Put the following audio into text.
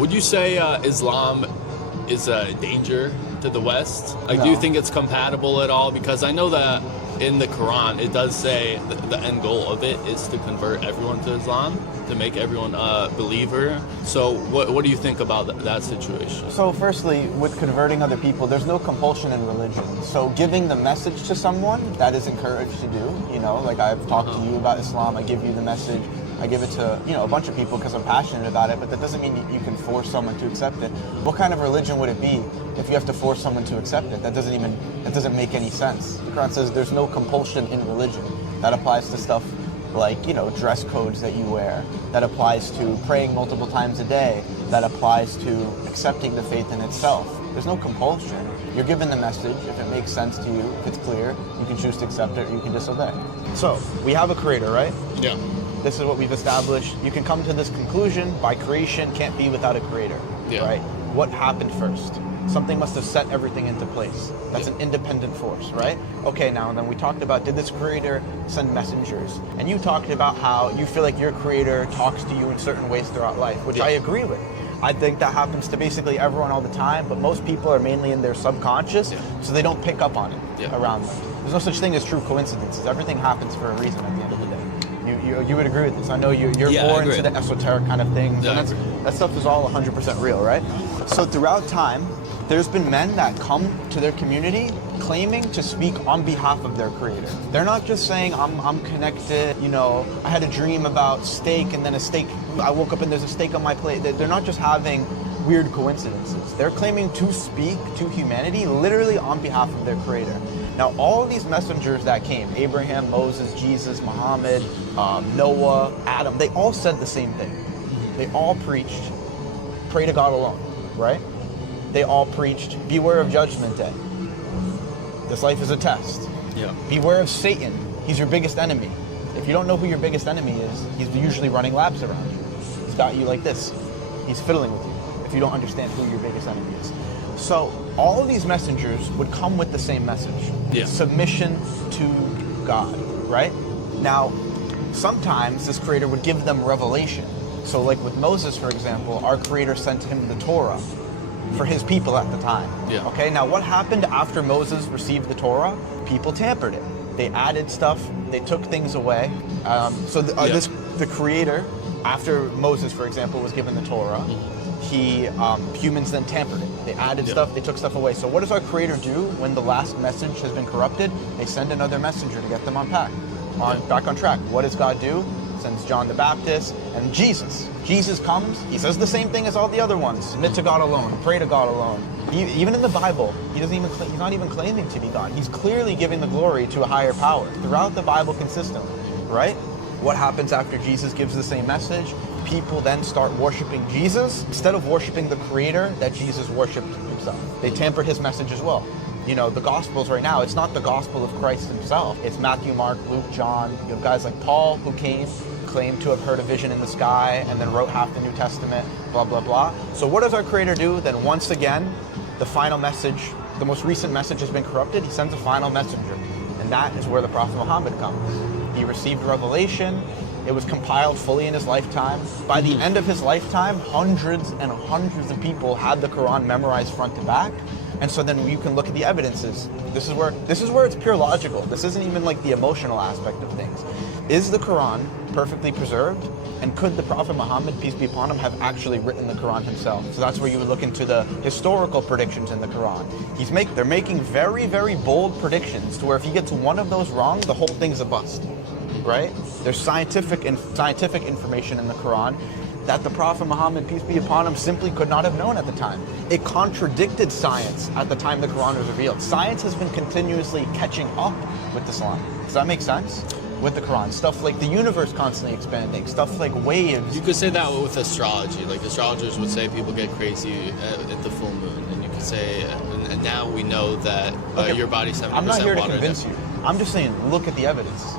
Would you say Islam is a danger to the West? Like, No. do you think it's compatible at all? Because I know that in the Quran, it does say the end goal of it is to convert everyone to Islam, to make everyone a believer. So what do you think about that situation? So firstly, with converting other people, there's no compulsion in religion. So giving the message to someone, that is encouraged to do. You know, like I've talked to you about Islam, I give you the message. I give it to, you know, a bunch of people because I'm passionate about it, but that doesn't mean you can force someone to accept it. What kind of religion would it be if you have to force someone to accept it? That doesn't make any sense. The Quran says there's no compulsion in religion. That applies to stuff like, you know, dress codes that you wear. That applies to praying multiple times a day. That applies to accepting the faith in itself. There's no compulsion. You're given the message. If it makes sense to you, if it's clear, you can choose to accept it or you can disobey. So, we have a creator, right? Yeah. This is what we've established. You can come to this conclusion by creation can't be without a creator, right? What happened first? Something must have set everything into place. That's an independent force, right? Okay, now then we talked about, did this creator send messengers? And you talked about how you feel like your creator talks to you in certain ways throughout life, which I agree with. I think that happens to basically everyone all the time, but most people are mainly in their subconscious, so they don't pick up on it around them. There's no such thing as true coincidences. Everything happens for a reason at the end of the day. You would agree with this. I know you're more into the esoteric kind of things. Yeah, and that stuff is all 100% real, right? So throughout time, there's been men that come to their community claiming to speak on behalf of their creator. They're not just saying, I'm connected, you know, I had a dream about steak and then I woke up and there's a steak on my plate. They're not just having weird coincidences. They're claiming to speak to humanity literally on behalf of their creator. Now, all of these messengers that came, Abraham, Moses, Jesus, Muhammad, Noah, Adam, they all said the same thing. They all preached, pray to God alone, right? They all preached, beware of judgment day. This life is a test. Yeah. Beware of Satan. He's your biggest enemy. If you don't know who your biggest enemy is, he's usually running laps around you. He's got you like this. He's fiddling with you if you don't understand who your biggest enemy is. So all of these messengers would come with the same message. Submission to God, right? Now, sometimes this creator would give them revelation. So like with Moses, for example, our creator sent him the Torah for his people at the time. Okay, now what happened after Moses received the Torah? People tampered it. They added stuff, they took things away. The creator, after Moses, for example, was given the Torah, humans then tampered it. They added stuff, they took stuff away. So what does our creator do when the last message has been corrupted? They send another messenger to get them back on track. What does God do? Sends John the Baptist and Jesus. Jesus comes, he says the same thing as all the other ones. Submit to God alone, pray to God alone. Even in the Bible, he's not even claiming to be God. He's clearly giving the glory to a higher power throughout the Bible consistently, right? What happens after Jesus gives the same message? People then start worshiping Jesus instead of worshiping the creator that Jesus worshiped himself. They tampered his message as well. You know, the Gospels right now, it's not the gospel of Christ himself. It's Matthew, Mark, Luke, John. You have guys like Paul who claimed to have heard a vision in the sky and then wrote half the New Testament, blah, blah, blah. So what does our creator do? Then once again, the final message, the most recent message has been corrupted. He sends a final messenger. And that is where the Prophet Muhammad comes. He received revelation. It was compiled fully in his lifetime. By the end of his lifetime, hundreds and hundreds of people had the Quran memorized front to back. And so then you can look at the evidences. This is where it's pure logical. This isn't even like the emotional aspect of things. Is the Quran perfectly preserved? And could the Prophet Muhammad, peace be upon him, have actually written the Quran himself? So that's where you would look into the historical predictions in the Quran. They're making very, very bold predictions to where if he gets one of those wrong, the whole thing's a bust, right? There's scientific information in the Quran that the Prophet Muhammad, peace be upon him, simply could not have known at the time. It contradicted science at the time the Quran was revealed. Science has been continuously catching up with Islam. Does that make sense? With the Quran. Stuff like the universe constantly expanding, stuff like waves. You could say that with astrology. Like astrologers would say people get crazy at the full moon. And you could say, and now we know that your body's 70% water. I'm not here to convince you. I'm just saying, look at the evidence.